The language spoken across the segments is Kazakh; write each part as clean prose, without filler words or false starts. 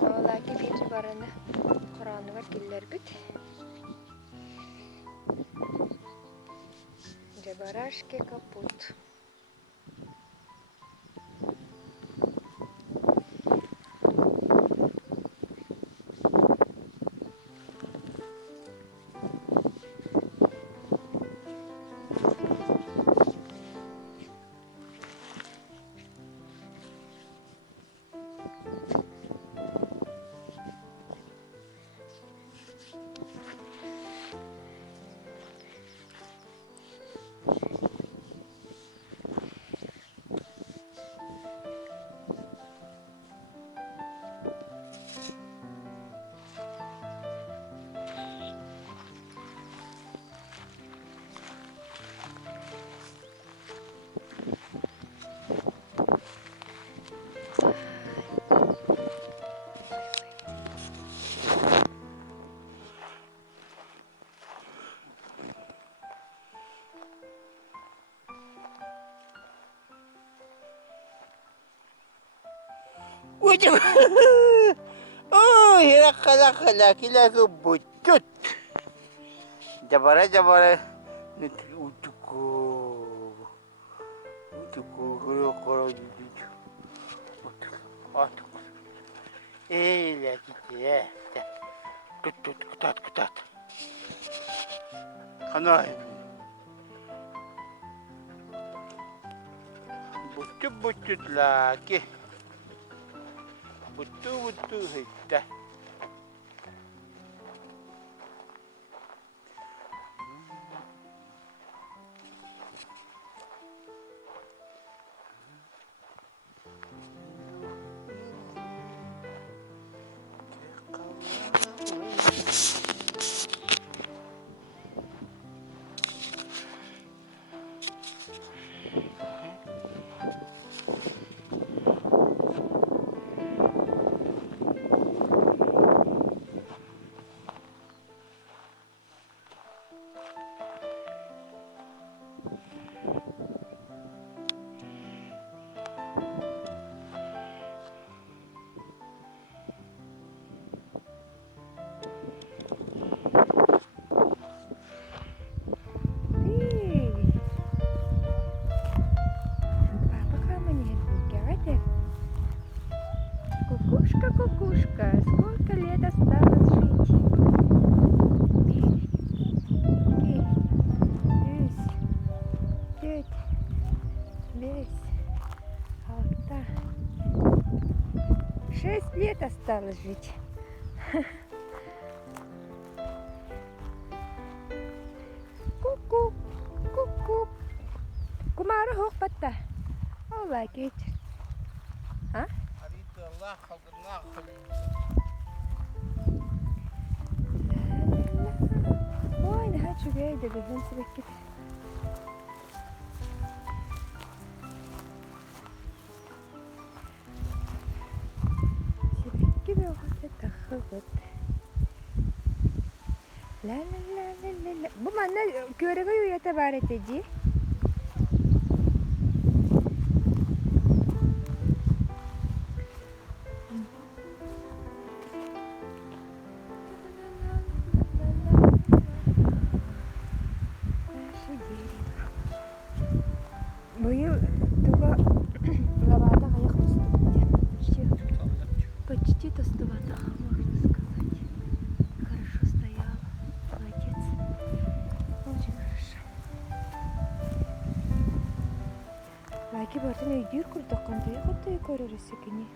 Олаки биржи бараны Кураныбар киллербит. Жабарашки капут. Oh, hira kila ko butut. Jabara utuku koro utuku. Lagi ya. Kutat. Kanai. Butut lagi. Butu hitta. Кукушка, сколько лет осталось жить? Весь. Алта. 6 лет осталось жить. Ку-ку. Kumara hoog patta. Oh, like it. Huh? Ой, нахай чугейді, бізден себеккет. Себекке бе оғасы тақығыт. Ла-ла-ла-ла-ла-ла. Бұл манна көрігі үйеті бар етеді. Быйыл туга лавада аяк тусту. Почти тостовата, можно сказать. Хорошо стояла. Молодец. Очень хорошо. Лаки бартын өйдер күрдіққандай ғытты көрересі кіне.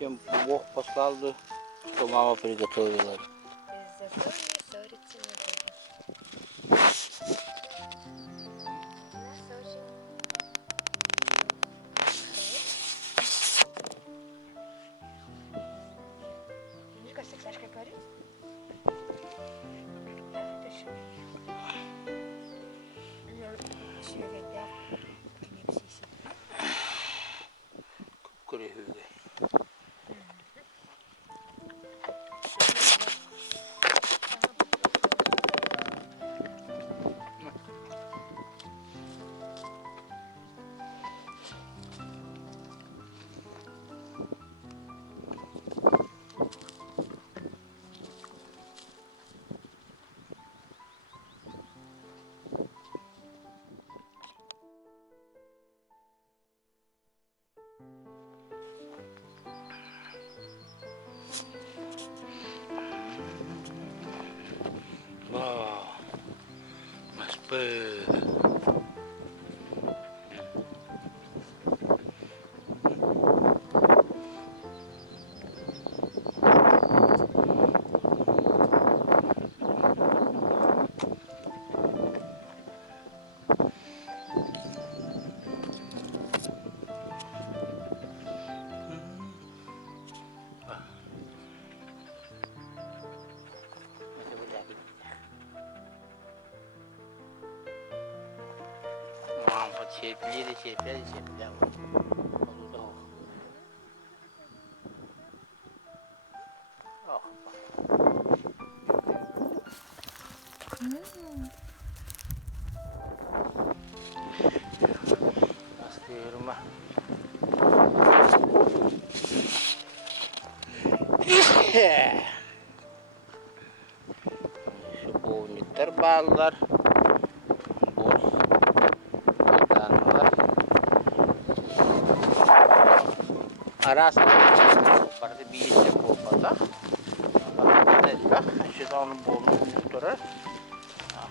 чем Бог послал, что мама приготовила. Зато не ссориться не будем. Нас очень... Мишка с Сашкой говорит? Да, точно. Ну, сюрреда. Не псиси. Kukuri hyvä. Wow, mas Çepleri. Oh. Asli rumah. Şu boğunluklar bağlılar. Boz. Tanrılar. Arası parti bir işte kopmadı. Neyse, şimdi onun boğunluğunu durar.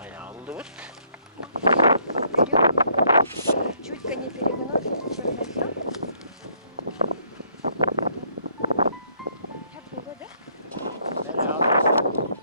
Aya aldı bit. Чутка не перегнуть, перенесем. Как было, да? Nereye aldın?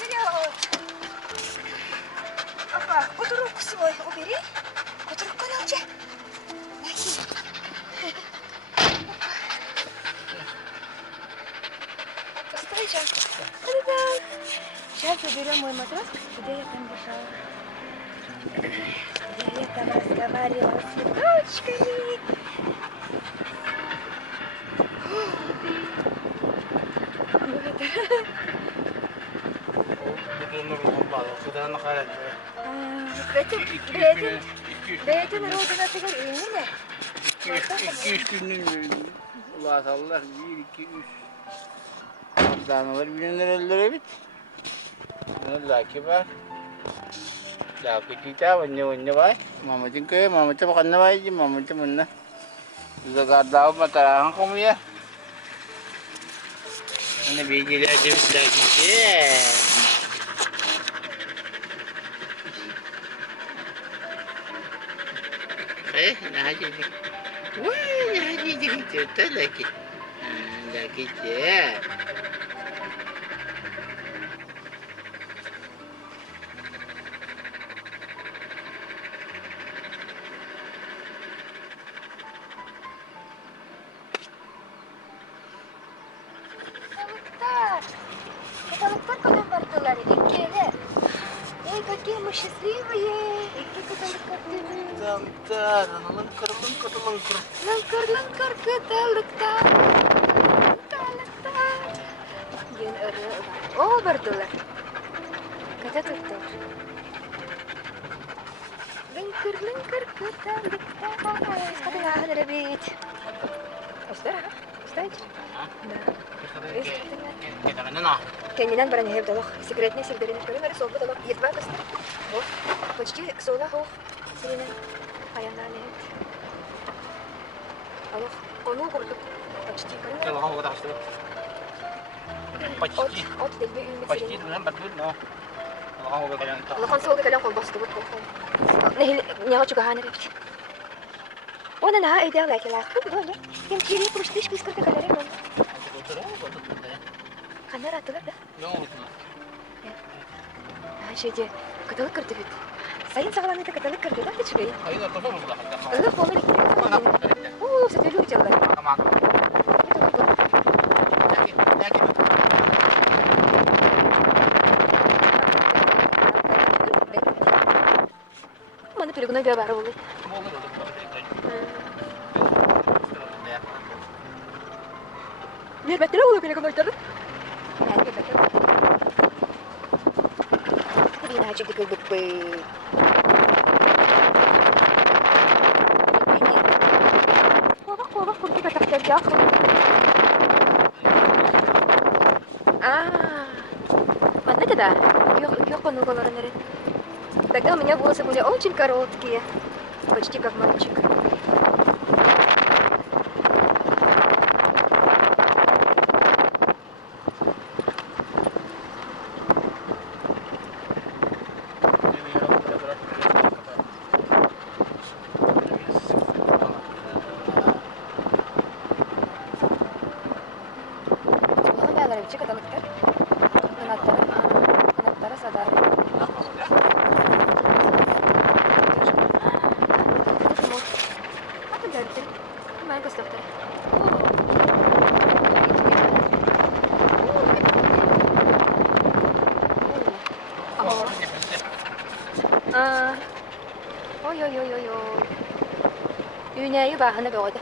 Вперед! Опа, кутерок свой убери. Кутерок научи. Постой, сейчас. Сейчас уберем мой матрас, где я там лежала. Где я там разговаривала с цветочками. Вот. Dönür olun balı. Kıdığını karar. Beytin roduna çıkar ünlü ne? 2-3 günün ulan Allah 1-2-3 danalar bilenler öldüre bit. Bunu laki var. Laki kita wanya bay. Mamacın köye mamacı bakan ne bay mamacı bununla. Zagardaw matarahan ko mo ya. Ano bigil ya James lagi ya. Nahajidi. Wah, nahajidi itu lagi. Lagi ya. Каталыктар кадам бардылар, иккелер. Эй, какие мы счастливые! Икки каталыктар. Tamtar, lengkar. Ланкар, каталыктар. Каталыктар. Ген ыры. О, бардылар. Каталыктар. Ланкар, каталыктар. Скатың ағын ребит. Остар, а? Остайчы? Да. Kita kan na. Кеннинен баран хеп далах секретный сирдерин көрүмөр солбу далах ертба кысты. Вот. Почти сола хох. Сиренен аянаны. Алох, ону курдук. Почти көрүмөр. Kalau kamu kata pasti. Почти. От делбе үймө Почти сиренен. dengan betul no. Kalau kamu kata yang Алахан солга калан кол басты вот кол. Нехил няга чуга ханы репти. Она на идея лакила. Кто было? Тем кири пуштиш пискарка каларе мон. Ханар атылар да. Şeyde katalık kırdı bit. Sayın sağlamını da katalık kırdı da hiç değil. Hayır, atlasam mı da? Öyle konu Oo, sen de lütfen. Tamam. Mana peluguna bir haber oldu. Bir betle oldu peluguna işte. Ben de betle. Ini aja dikebut be. Wah, kunti katak kerja aku. Mana тогда? Yok конуголары неред. Тогда у меня волосы были очень короткие, почти как мальчик. Kanatları sadar. Apa dari? Main ke dokter. Ой. Юняю бахана бөгөдө.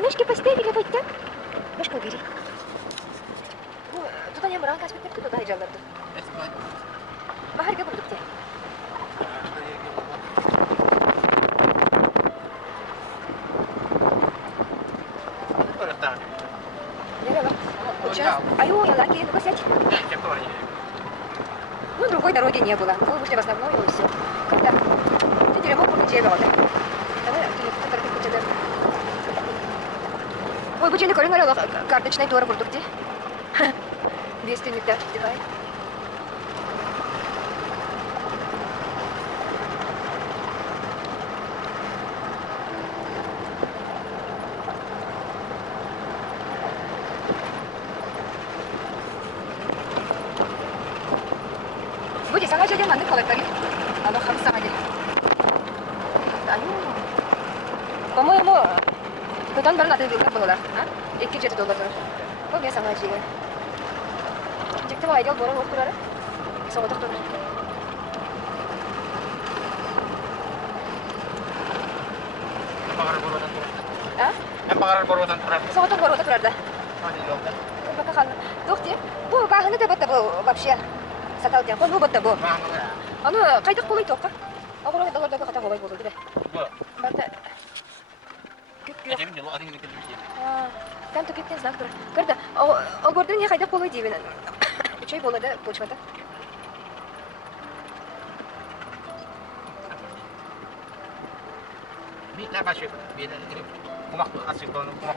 Ножки поставили вот так. Ножку бери. Туда не мрак, аспектор туда хайжаларды. Бахарга бурдук те. Аю, я лаки, ну сядь. Ну, другой дороги не было. Мы вышли в основную и все. Когда ты дерьмо получила, да? Давай, телефон, Ой, бучени көрүңөр ала карточный туара бурдук ди. 200 нектар дивай. Буди сага жерден маны калактари. Аны хамс сага дели. По-моему, Кутан баран атын билгеп болалар, а? $2 доллар. Бу мен саңа жиге. Жектеп айдал борон окурары. Соготок турар. Багар борон турар. А? pakarabarusan trap. Soğutun var turarda. Hadi yolda. Bakın. Dokti. Bu bahane de batta bu вообще. Сатал ден. Bu batta bu. Mahmut. Аны кайдак болой тоққа. Агырга далардагы ката болой болду да. Bu. Барда. Күп. Әдемі де лоғадың екен бізге. Там то кеткен знак тұр. Көрді. Огорды не кайдак болой дейбін. Үчөй болады почмада. Bir ne başı bir de kumak asıl konu kumak.